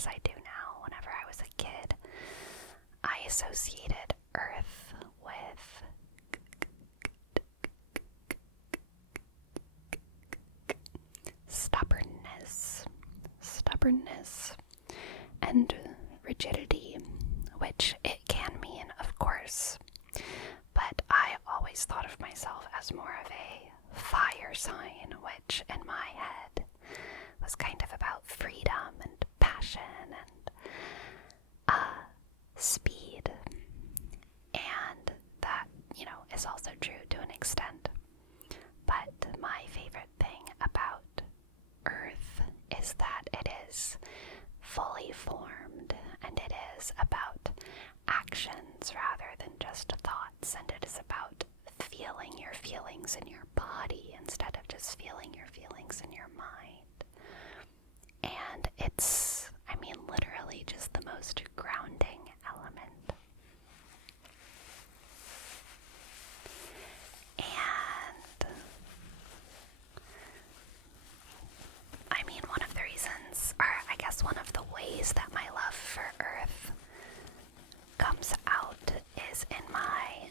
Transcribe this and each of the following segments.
as I do now. Whenever I was a kid, I associated earth with stubbornness, and rigidity, which it can mean, of course. But I always thought of myself as more of a fire sign, which in my head was kind of about freedom and passion and speed. And that, is also true to an extent. But my favorite thing about Earth is that it is fully formed, and it is about actions rather than just thoughts, and it is about feeling your feelings in your body instead of just feeling your feelings in your mind. And it's, literally just the most grounding element. And one of the reasons, or I guess one of the ways that my love for Earth comes out is in my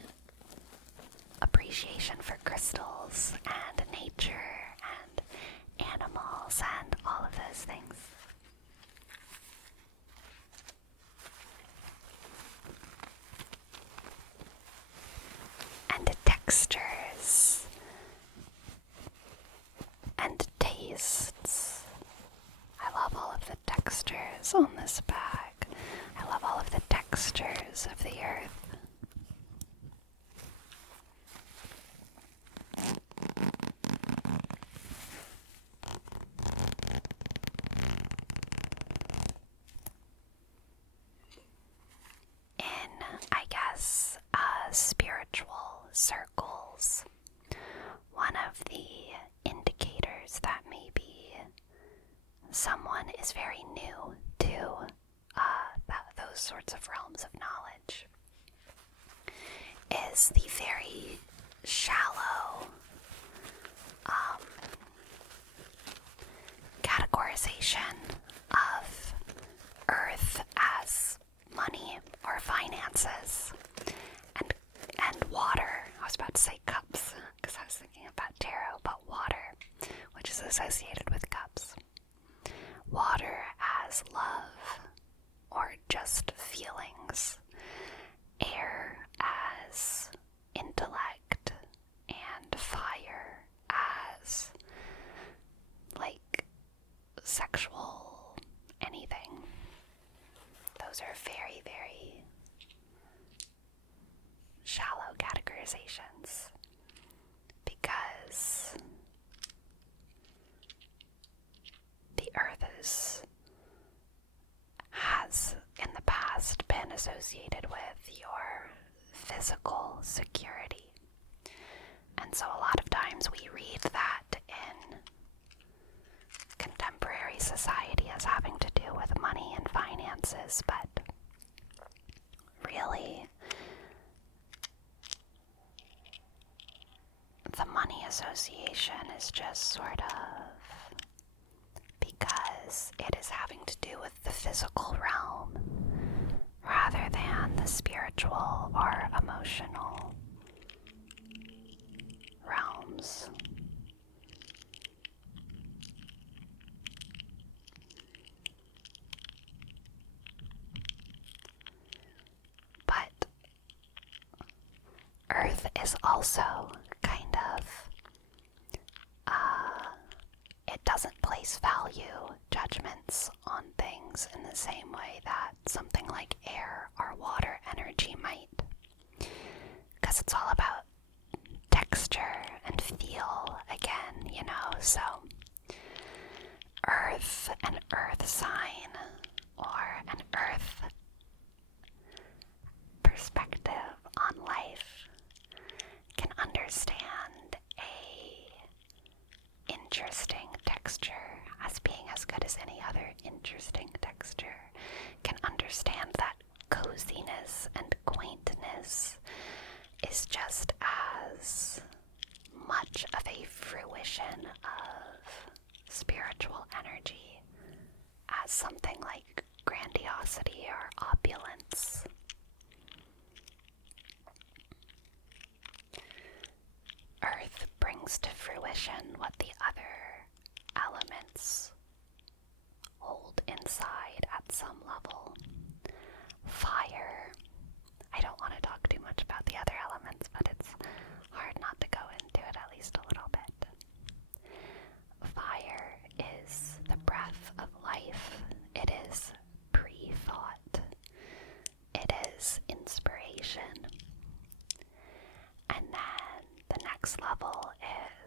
appreciation for crystals and nature and animals and all of those things. And textures and tastes. I love all of the textures on this bag. I love all of the textures of the earth. Spiritual circles, one of the indicators that maybe someone is very new to those sorts of realms of knowledge is the very shallow categorization of Earth as money or finances. And water. I was about to say cups, because I was thinking about tarot, but water, which is associated with cups. Water as love, or just feelings. Air as intellect, and fire as, sexual anything. Those are very, very shallow categorizations, because the earth has in the past been associated with your physical security. And so a lot of times we read that in contemporary society as having to do with money and finances, but really, the money association is just sort of because it is having to do with the physical realm rather than the spiritual or emotional realms. But Earth is also kind of, it doesn't place value judgments on things in the same way that something like air or water energy might. Because it's all about texture and feel again, so Earth, an earth sign, or an earth perspective on life can understand a interesting texture as being as good as any other interesting texture, can understand that coziness and quaintness is just as much of a fruition of spiritual energy as something like grandiosity or opulence. Earth brings to fruition what the other elements hold inside at some level. Fire. I don't want to talk too much about the other elements, but it's hard not to go into it at least a little bit. Fire is the breath of life. It is pre-thought. It is inspiration. And then the next level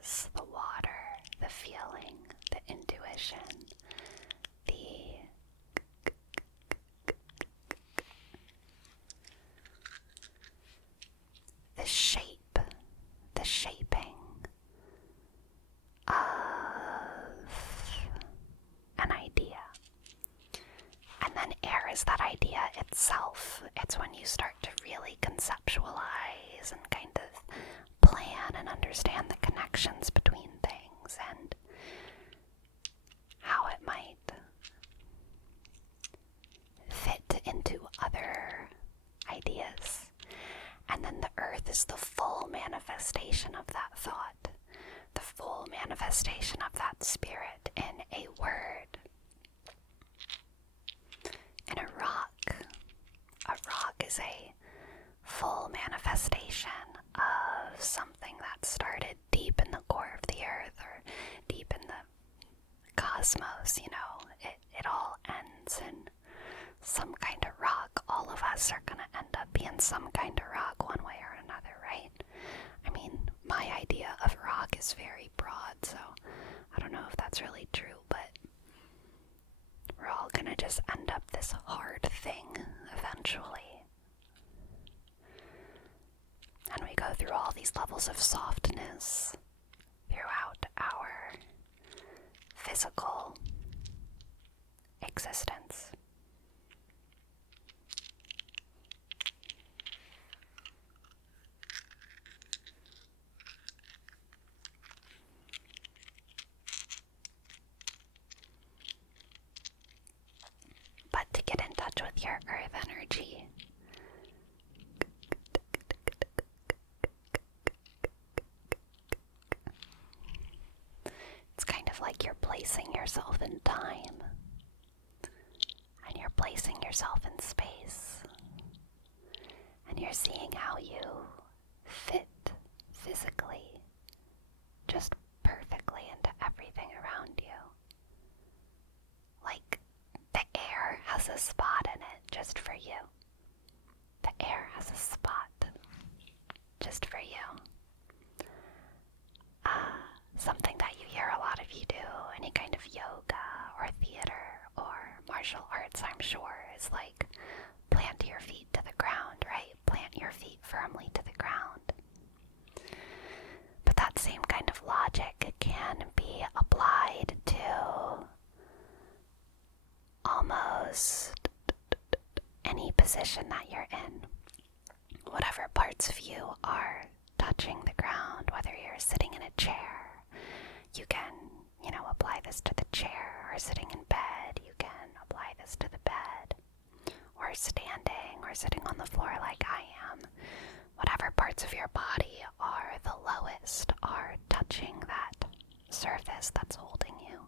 is the water, the feeling, the intuition, the shape, the shaping of an idea. And then air is that idea itself. It's when you start to really conceptualize and kind of plan and understand the connections between things and how it might fit into other ideas. And then the earth is the full manifestation of that thought, the full manifestation of that spirit in a word, in a rock. A rock is a full manifestation of something that started deep in the core of the earth or deep in the cosmos, it all ends in some kind of rock. All of us are going to end up being some kind of rock one way or another, right? I mean, my idea of rock is very broad, so I don't know if that's really true, but we're all going to just end up this hard thing eventually. And we go through all these levels of softness throughout our physical existence. But to get in touch with your earth energy, it's kind of like you're placing yourself in time, and you're placing yourself in space, and you're seeing how you fit physically just perfectly into everything around you. Like the air has a spot in it just for you. The air has a spot just for you. Something that you hear a lot of you do, any kind of yoga or theater or martial arts, I'm sure, is like plant your feet to the ground, right? Plant your feet firmly to the ground. But that same kind of logic can be applied to almost any position that you're in. Whatever parts of you are touching the ground, whether you're sitting in a chair, you can, apply this to the chair, or sitting in bed, you can apply this to the bed, or standing, or sitting on the floor like I am. Whatever parts of your body are the lowest are touching that surface that's holding you.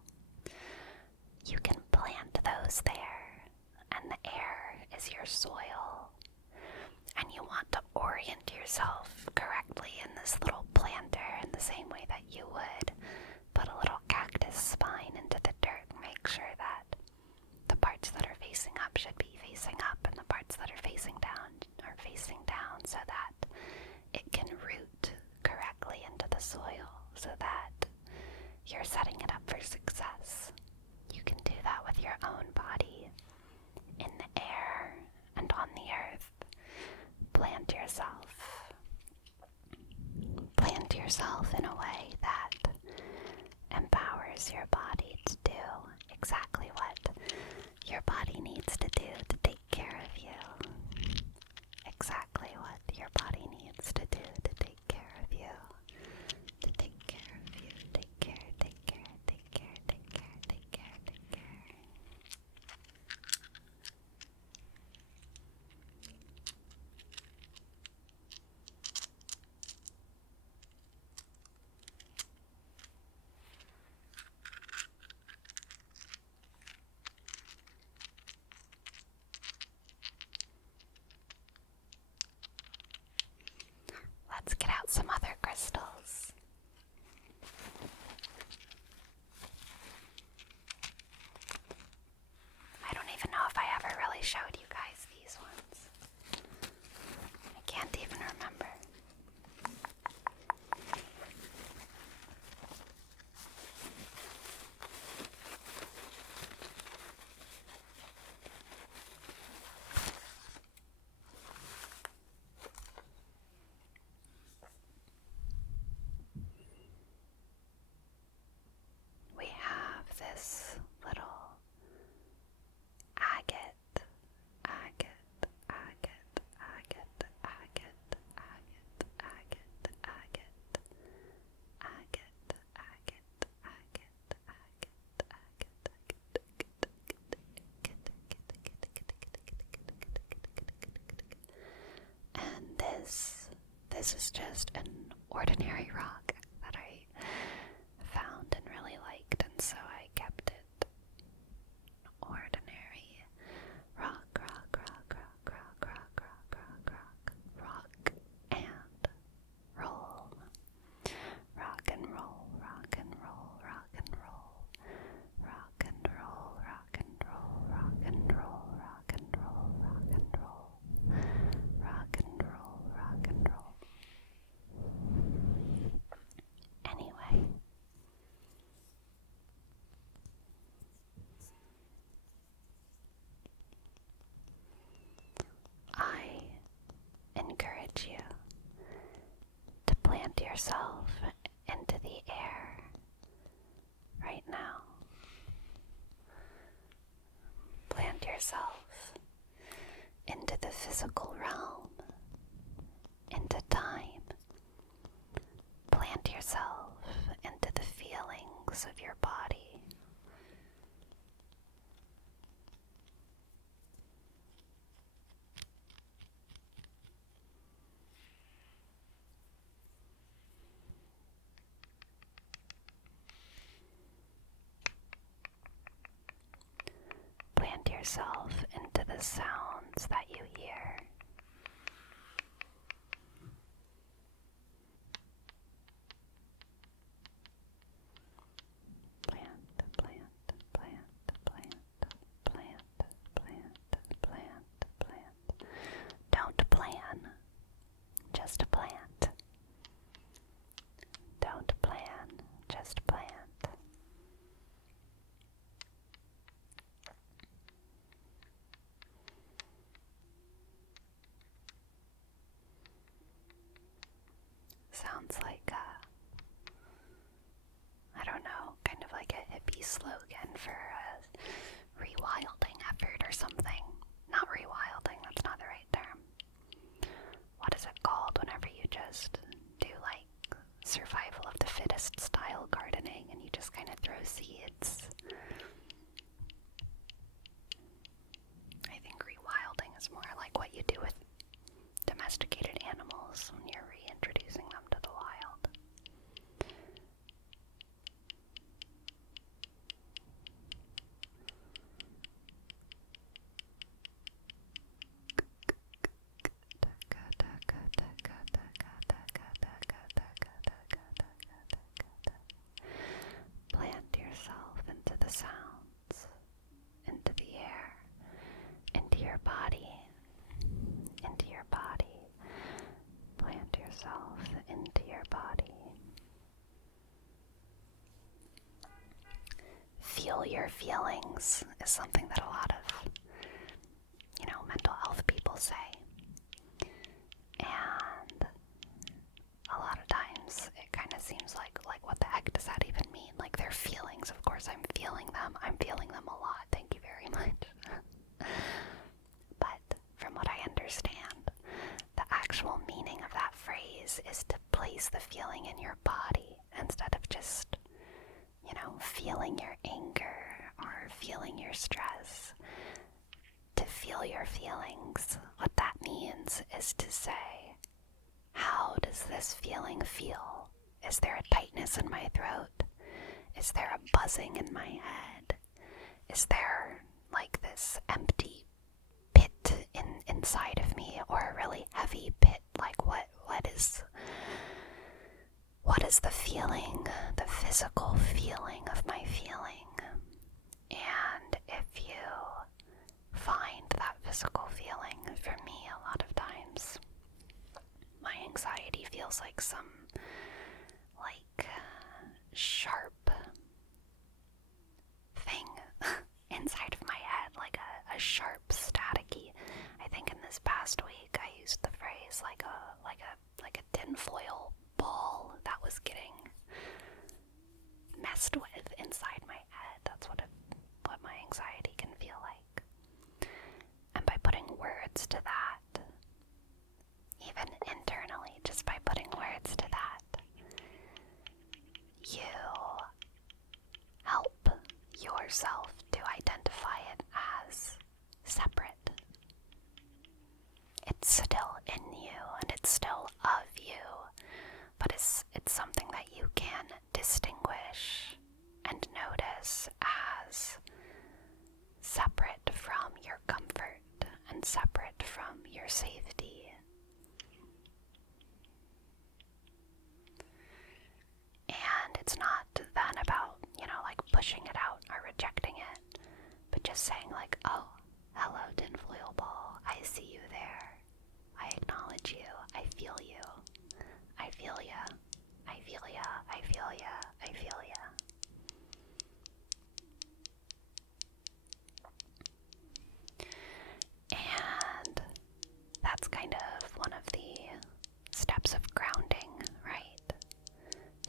You can plant those there, and the air is your soil. And you want to orient yourself correctly in this little planter in the same way that you would put a little cactus spine into the dirt and make sure that the parts that are facing up should be facing up and the parts that are facing down are facing down, so that it can root correctly into the soil, so that you're setting it up for success. You can do that with your own body, in the air and on the earth. Plant yourself in a way that this is just an ordinary rock that I found and really liked, and so I kept it. Ordinary rock, rock, rock, rock, rock, rock, rock, rock, rock, rock, and roll. Rock and roll, rock and roll, rock and roll. Rock and roll, rock and roll, rock and roll, rock and roll, rock and roll. Rock and roll, rock and roll. Anyway, I encourage you to plant yourself into the air right now. Plant yourself into the physical realm, into time. Plant yourself into the feelings of your body. Plant yourself into the sounds that you hear. Plant, plant, plant, plant, plant, plant, plant, plant. Don't plan, just plant. Don't plan, just plant. Sounds like I don't know, kind of like a hippie slogan for a rewilding effort or something. Not rewilding, that's not the right term. What is it called whenever you just do like survival of the fittest style gardening and you just kind of throw seeds? I think rewilding is more like what you do with domesticated animals when you're reintroducing them to the wild. Plant yourself into the sounds, into the air, into your body, into your body. Plant yourself into your body. Feel your feelings is something that a lot of, mental health people say. And a lot of times it kind of seems like what the heck does that even mean? Like, they're feelings. Of course I'm feeling them. I'm feeling them a lot. Thank you very much. But from what I understand, the actual meaning of that phrase is to place the feeling in your body instead of just, feeling your anger or feeling your stress. To feel your feelings, what that means is to say, how does this feeling feel? Is there a tightness in my throat? Is there a buzzing in my head? Is there like this empty pit inside of me, or a really heavy pit? Like what is the feeling, the physical feeling of my feeling? And if you find that physical feeling, for me a lot of times my anxiety feels like some sharp thing inside of my head, like a sharp staticky. I think in this past week I used the phrase like a tinfoil ball that was getting messed with inside my head. That's what my anxiety can feel like. And by putting words to that, even internally, just by putting words to that, you help yourself to identify it as separate. It's still in you and it's still of you. and separate from your safety. And it's not then about, like pushing it out or rejecting it, but just saying like, oh, hello tinfoil ball, I see you there. I acknowledge you. I feel you. I feel ya. I feel ya. I feel ya. I feel ya. And that's kind of one of the steps of grounding, right?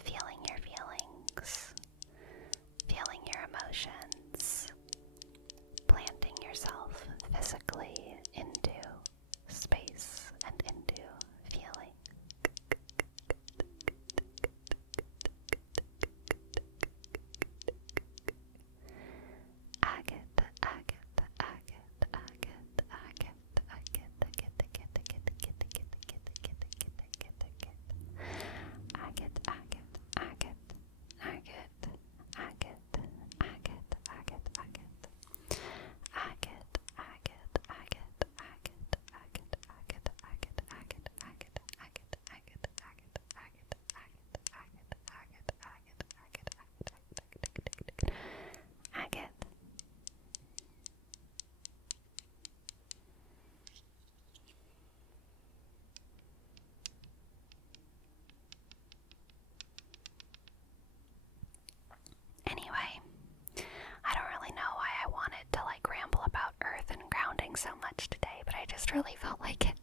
Feeling your feelings, feeling your emotions, planting yourself physically into space and into feeling. Agate, agate, agate, agate, agate, agate, agate, agate, agate, agate, agate, agate, agate, agate, agate, agate, agate, agate, agate. Agate, agate, agate, agate, agate, agate, agate, agate, agate, agate, agate, agate, agate, agate, agate, agate, agate. Anyway, I don't really know why I wanted to like ramble about earth and grounding so much today, but I just really felt like it.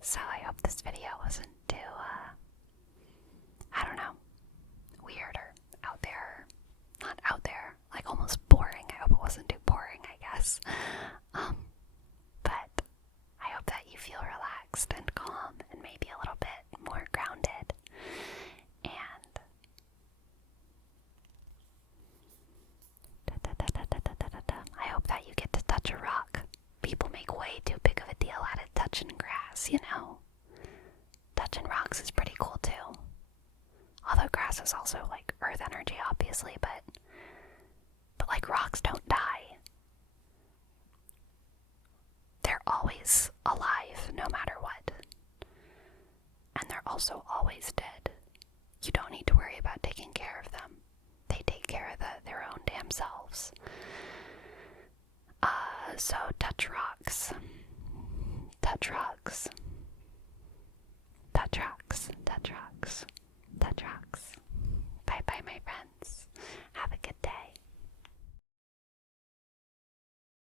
So I hope this video wasn't too, I don't know, weird or out there. Not out there, like almost boring. I hope it wasn't too boring, I guess. But I hope that you feel relaxed and calm and maybe a little bit more grounded. And I hope that you get to touch a rock. People make way too big of a deal out of touching grass, Touching rocks is pretty cool too. Although grass is also like earth energy, obviously, but like rocks don't die. They're always alive, no matter what. And they're also always dead. You don't need to worry about taking care of them. They take care of their own damn selves. So touch rocks. Touch rocks. Touch rocks. Touch rocks. Touch rocks. Bye bye, my friends.